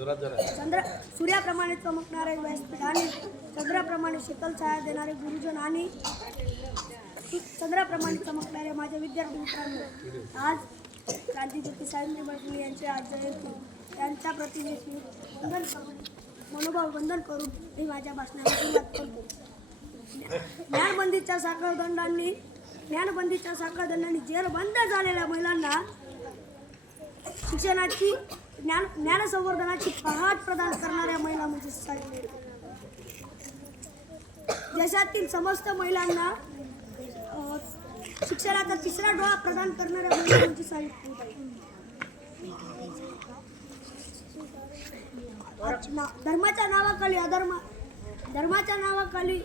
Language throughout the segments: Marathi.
सूर्याप्रमाणे चमकणारे व्यासपीठ आणि चंद्राप्रमाणे शीतल छाया देणारे गुरुजन आणि चंद्राप्रमाणे चमकणारे माझ्या विद्यार्थी मित्रांनो, आज क्रांतीज्योती सावित्रीबाई फुले यांची आज जयंती. त्यांच्या प्रतिमेशी मनोभाव वंदन करून मी माझ्या भाषणाला सुरुवात करतो. ज्ञानबंदीच्या साखळदंडांनी जेरबंद झालेल्या महिलांना शिक्षणाची ज्ञानसंवर्धनाची पहाट प्रदान करणाऱ्या महिला म्हणजे सावित्रीबाई. देशातील समस्त महिलांना शिक्षणाचा तिसरा डोळा प्रदान करणाऱ्या महिला म्हणजे सावित्रीबाई. धर्माच्या नावाखाली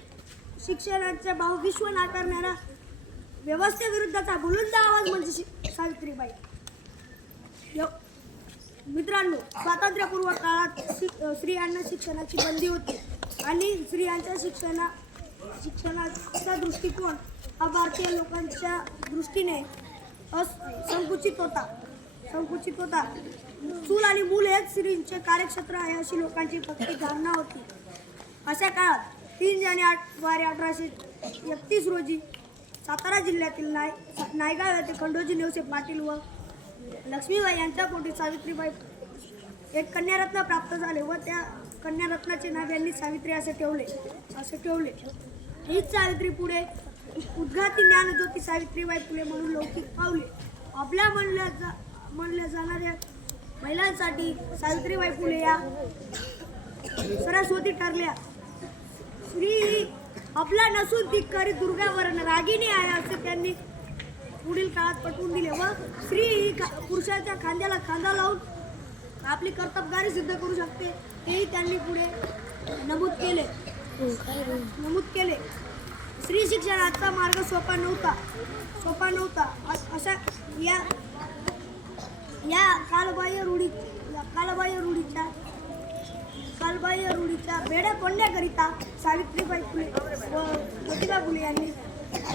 शिक्षणाचे विश्व नाकारणारा व्यवस्थेविरुद्धचा बुलंद आवाज म्हणजे सावित्रीबाई. मित्रांनो, स्वातंत्र्यपूर्व काळात स्त्रियांना शिक्षणाची बंदी होती आणि स्त्रियांच्या शिक्षणाचा दृष्टिकोन हा भारतीय लोकांच्या दृष्टीने संकुचित होता. चूल आणि मूल हेच स्त्रीचे कार्यक्षेत्र आहे अशी लोकांची पक्की धारणा होती. अशा काळात 3 जानेवारी 1831 रोजी सातारा जिल्ह्यातील नायगाव येथे खंडोजी नेवसे पाटील व लक्ष्मीबाई यांच्या पोटी सावित्रीबाई एक कन्यारत्न प्राप्त झाले व त्या कन्यारत्नाचे नाव यांनी सावित्री असे ठेवले. हीच सावित्री पुढे उद्घाती ज्ञानज्योती सावित्रीबाई फुले म्हणून लौकिक पावले. आपल्या म्हणल्या जाणाऱ्या महिलांसाठी सावित्रीबाई फुले या सरस्वती ठरल्या. स्त्री आपला नसून ती खरी दुर्गावरण रागिणी आहे असे त्यांनी पुढील काळात पटवून दिले व स्त्री ही पुरुषाच्या खांद्याला खांदा लावून आपली कर्तबगारी सिद्ध करू शकते हेही त्यांनी पुढे नमूद केले. स्त्री शिक्षणाचा मार्ग सोपा नव्हता. अशा या कालबाह्य रूढीच्या बेड्या तोडण्याकरिता सावित्रीबाई फुले व ज्योतिबा फुले यांनी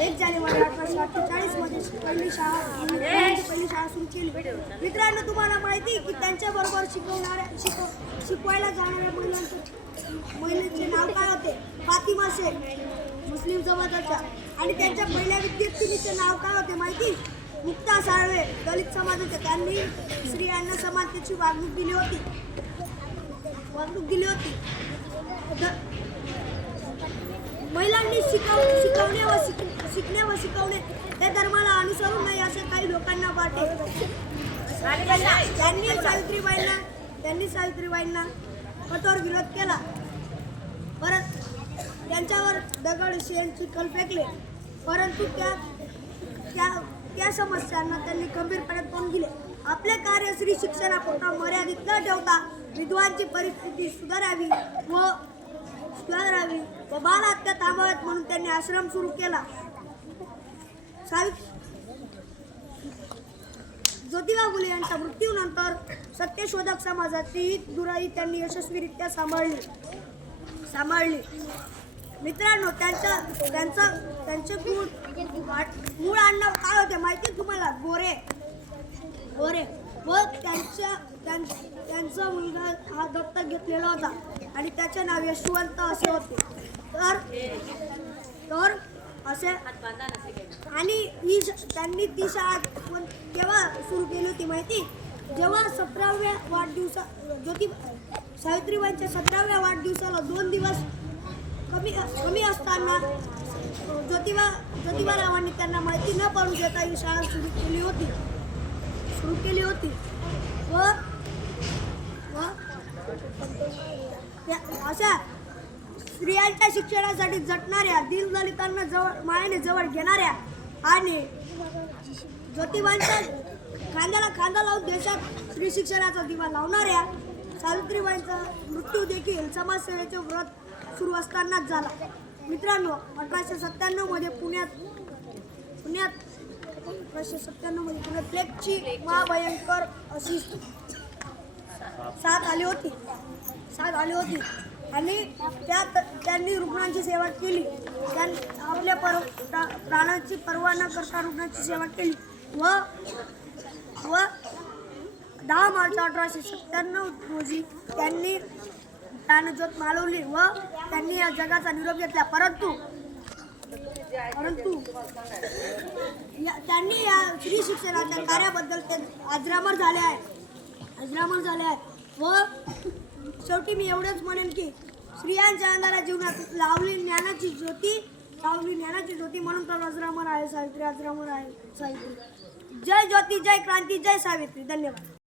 1 जानेवारी 1848 मध्ये पहिली शाळा सुरू केली. मित्रांनो, तुम्हाला माहिती की त्यांच्या बरोबर शिकवायला जाणाऱ्या महिलेचे नाव काय होते? फातिमा शेख, मुस्लिम समाजाच्या. आणि त्यांच्या पहिल्या विद्यार्थिनीचे नाव काय होते माहिती? मुक्ता साळवे, दलित समाजाच्या. त्यांनी स्त्रियांना समानतेची वागणूक दिली होती. महिलांनी शिकणे व शिकवणे हे धर्माला अनुसरून नाही असे काही लोकांना वाटे. त्यांनी सावित्रीबाईंना कठोर विरोध केला. परत त्यांच्यावर दगड शेण चिखल फेकले. परंतु त्या समस्यांना त्यांनी गंभीरपणे तोंड दिले. आपले कार्य स्त्री शिक्षणापुरता मर्यादित न ठेवता विधवांची परिस्थिती सुधारावी व बालहत्या थांबवाव्यात म्हणून त्यांनी आश्रम सुरू केला. ज्योतिबा फुले यांच्या मृत्यूनंतर सत्यशोधक समाजाची दुराई त्यांनी यशस्वीरित्या सांभाळली. मित्रांनो, त्यांचे मूळ आडनाव काय होते माहिती तुम्हाला? गोरे. व त्यांचा मुलगा हा दत्तक घेतलेला होता आणि त्याचे नाव यशवंत असे होते. तर असे आणि त्यांनी ती शाळा केव्हा सुरू केली होती माहिती? जेव्हा 17व्या सावित्रीबाईंच्या 17व्या वाढदिवसाला 2 दिवस कमी असताना ज्योतिबारावांनी त्यांना माहिती न पडू देता ही शाळा सुरू केली होती. व अशा स्त्रियांच्या शिक्षणासाठी झटणाऱ्या, दलितांना मायाने जवळ घेणाऱ्या आणि ज्योतिबांच्या खांद्याला खांदा लावून देशात स्त्री शिक्षणाचा दिवा लावणाऱ्या सावित्रीबाईंचा मृत्यू देखील समाजसेवेचे व्रत सुरू असतानाच झाला. मित्रांनो, 1897 मध्ये पुण्यात प्लेगची महाभयंकर अशी साथ आली होती आणि त्यात त्यांनी रुग्णांची सेवा केली. आपल्या प्राणांची पर्वा न करता रुग्णांची सेवा केली व 10 मार्च 1897 रोजी त्यांनी प्राणज्योत मालवली व त्यांनी या जगाचा निरोप घेतला. परंतु त्यांनी या स्त्री शिक्षणाच्या कार्याबद्दल ते अजरामर झाले आहे व शेवटी मी एवढंच म्हणेन की स्त्रियांच्या अंधारा जीवनात लावली ज्ञानाची ज्योती म्हणून तर अजरामर आहे सावित्री. जय ज्योती, जय क्रांती, जय सावित्री. धन्यवाद.